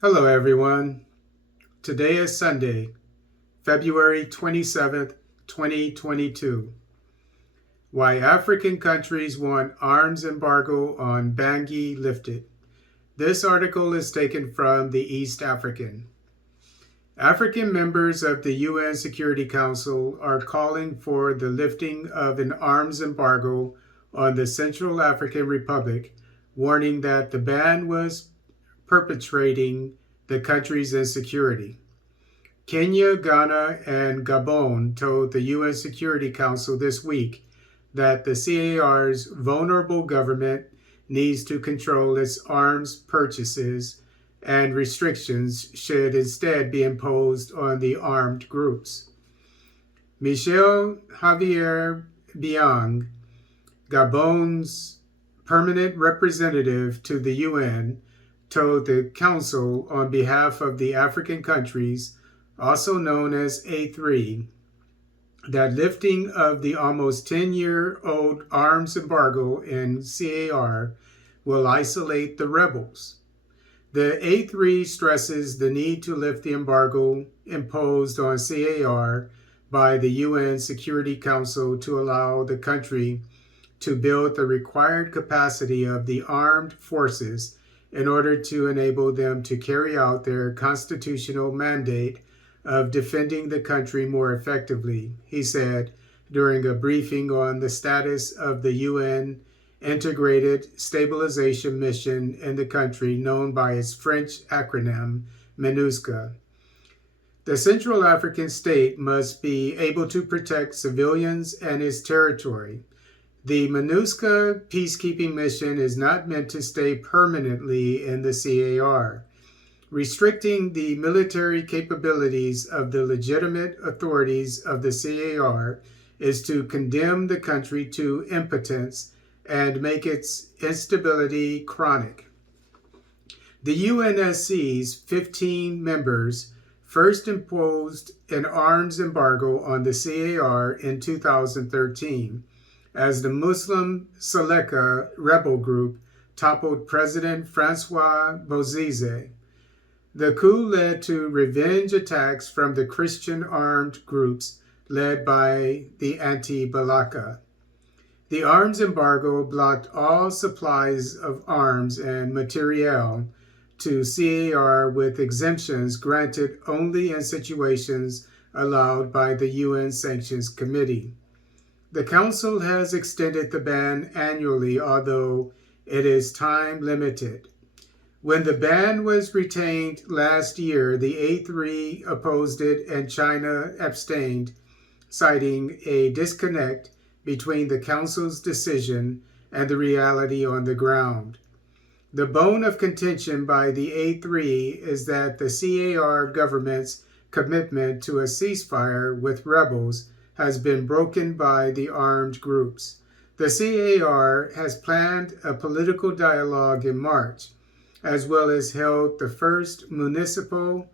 Hello, everyone. Today is Sunday, February 27th, 2022. Why African countries want arms embargo on Bangui lifted. This article is taken from the East African. African members of the UN Security Council are calling for the lifting of an arms embargo on the Central African Republic, warning that the ban was perpetrating the country's insecurity. Kenya, Ghana, and Gabon told the UN Security Council this week that the CAR's vulnerable government needs to control its arms purchases and restrictions should instead be imposed on the armed groups. Michel Javier Biang, Gabon's permanent representative to the UN, told the Council on behalf of the African countries, also known as A3, that lifting of the almost 10-year-old arms embargo in CAR will isolate the rebels. The A3 stresses the need to lift the embargo imposed on CAR by the UN Security Council to allow the country to build the required capacity of the armed forces in order to enable them to carry out their constitutional mandate of defending the country more effectively, he said during a briefing on the status of the UN Integrated Stabilization Mission in the country, known by its French acronym MINUSCA. The Central African state must be able to protect civilians and its territory. The MINUSCA peacekeeping mission is not meant to stay permanently in the CAR. Restricting the military capabilities of the legitimate authorities of the CAR is to condemn the country to impotence and make its instability chronic. The UNSC's 15 members first imposed an arms embargo on the CAR in 2013 as the Muslim Seleka rebel group toppled President Francois Bozize. The coup led to revenge attacks from the Christian armed groups led by the anti-Balaka. The arms embargo blocked all supplies of arms and materiel to CAR with exemptions granted only in situations allowed by the UN Sanctions Committee. The Council has extended the ban annually, although it is time limited. When the ban was retained last year, the A3 opposed it and China abstained, citing a disconnect between the Council's decision and the reality on the ground. The bone of contention by the A3 is that the CAR government's commitment to a ceasefire with rebels has been broken by the armed groups. The CAR has planned a political dialogue in March, as well as held the first municipal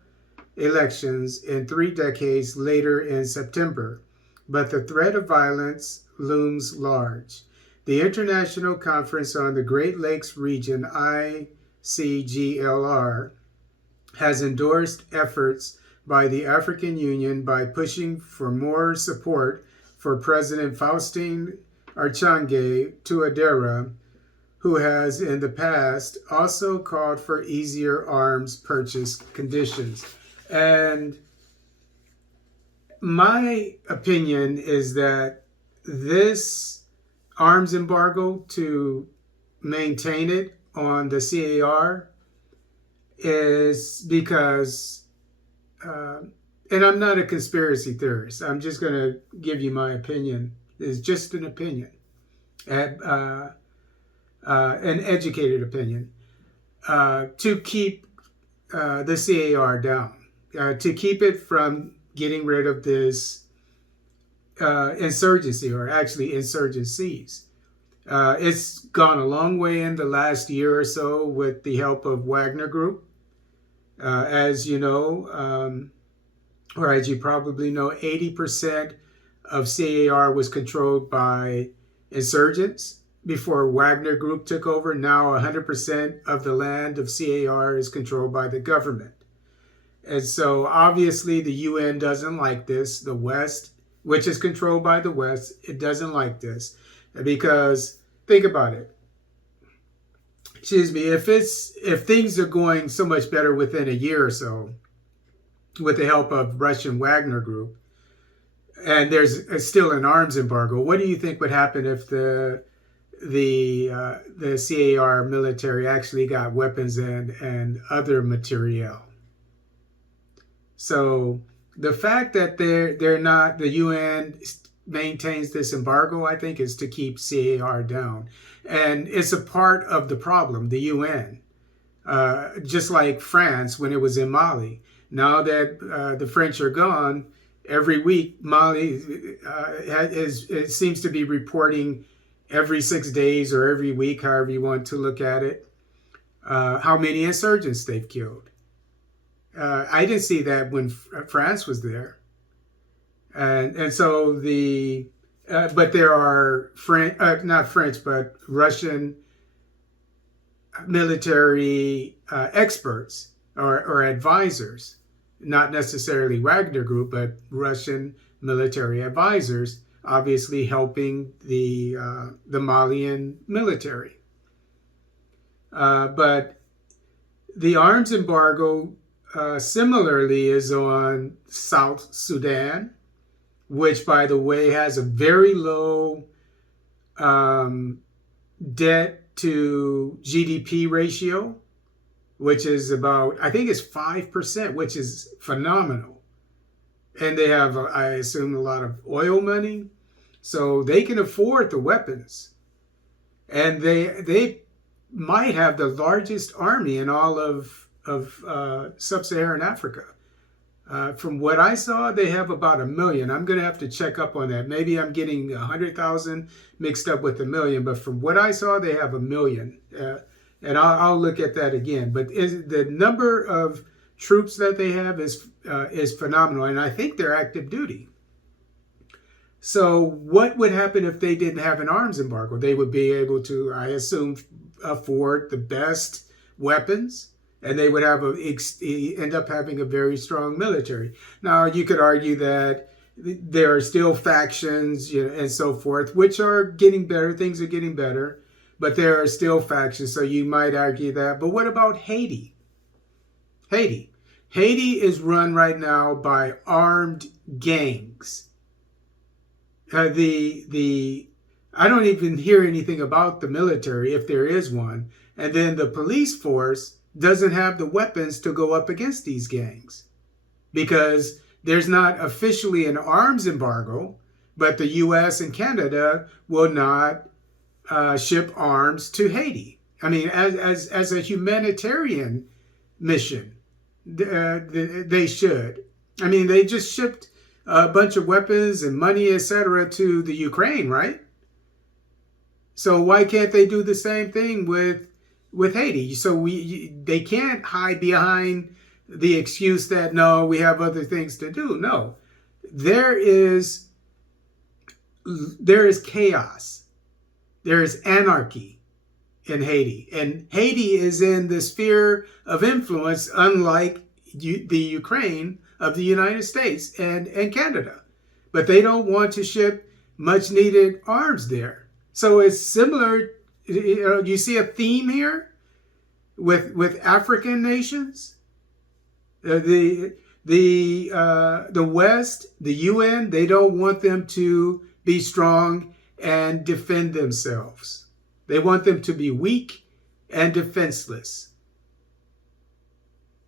elections in 3 decades later in September, but the threat of violence looms large. The International Conference on the Great Lakes Region, ICGLR, has endorsed efforts by the African Union by pushing for more support for President Faustin Archange Touadera, who has in the past also called for easier arms purchase conditions. And my opinion is that this arms embargo, to maintain it on the CAR, is because and I'm not a conspiracy theorist. I'm just going to give you my opinion. It's just an opinion, an educated opinion, to keep the CAR down, to keep it from getting rid of this insurgency, or actually insurgencies. It's gone a long way in the last year or so with the help of Wagner Group. As you know, or as you probably know, 80% of CAR was controlled by insurgents, before Wagner Group took over. Now 100% of the land of CAR is controlled by the government. And so obviously the UN doesn't like this. The West, which is controlled by the West, it doesn't like this. Because think about it. Excuse me, if things are going so much better within a year or so, with the help of Russian Wagner Group, and there's still an arms embargo, what do you think would happen if the CAR military actually got weapons and other materiel? So the fact that they're not, the UN maintains this embargo, I think, is to keep CAR down. And it's a part of the problem, the UN. Just like France when it was in Mali. Now that the French are gone, every week Mali it seems to be reporting every 6 days or every week, however you want to look at it, how many insurgents they've killed. I didn't see that when France was there. And so but there are not French, but Russian military experts or advisors, not necessarily Wagner Group, but Russian military advisors, obviously helping the Malian military. But the arms embargo similarly is on South Sudan, which, by the way, has a very low debt to GDP ratio, which is about, I think it's 5%, which is phenomenal. And they have, I assume, a lot of oil money, so they can afford the weapons. And they might have the largest army in all of sub-Saharan Africa. From what I saw, they have about 1 million. I'm going to have to check up on that. Maybe I'm getting 100,000 mixed up with 1 million, but from what I saw, they have 1 million. And I'll look at that again. But the number of troops that they have is phenomenal, and I think they're active duty. So what would happen if they didn't have an arms embargo? They would be able to, I assume, afford the best weapons, and they would end up having a very strong military. Now, you could argue that there are still factions, and so forth, which are getting better. Things are getting better, but there are still factions. So you might argue that. But what about Haiti? Haiti is run right now by armed gangs. I don't even hear anything about the military, if there is one. And then the police force doesn't have the weapons to go up against these gangs because there's not officially an arms embargo, but the US and Canada will not ship arms to Haiti. I mean, as a humanitarian mission, they should. I mean, they just shipped a bunch of weapons and money, etc., to the Ukraine, right? So why can't they do the same thing with Haiti? So they can't hide behind the excuse that, no, we have other things to do. No, there is chaos. There is anarchy in Haiti. And Haiti is in the sphere of influence, unlike the Ukraine of the United States and Canada. But they don't want to ship much needed arms there. So it's similar. You see a theme here with African nations. The West, the UN, they don't want them to be strong and defend themselves. They want them to be weak and defenseless.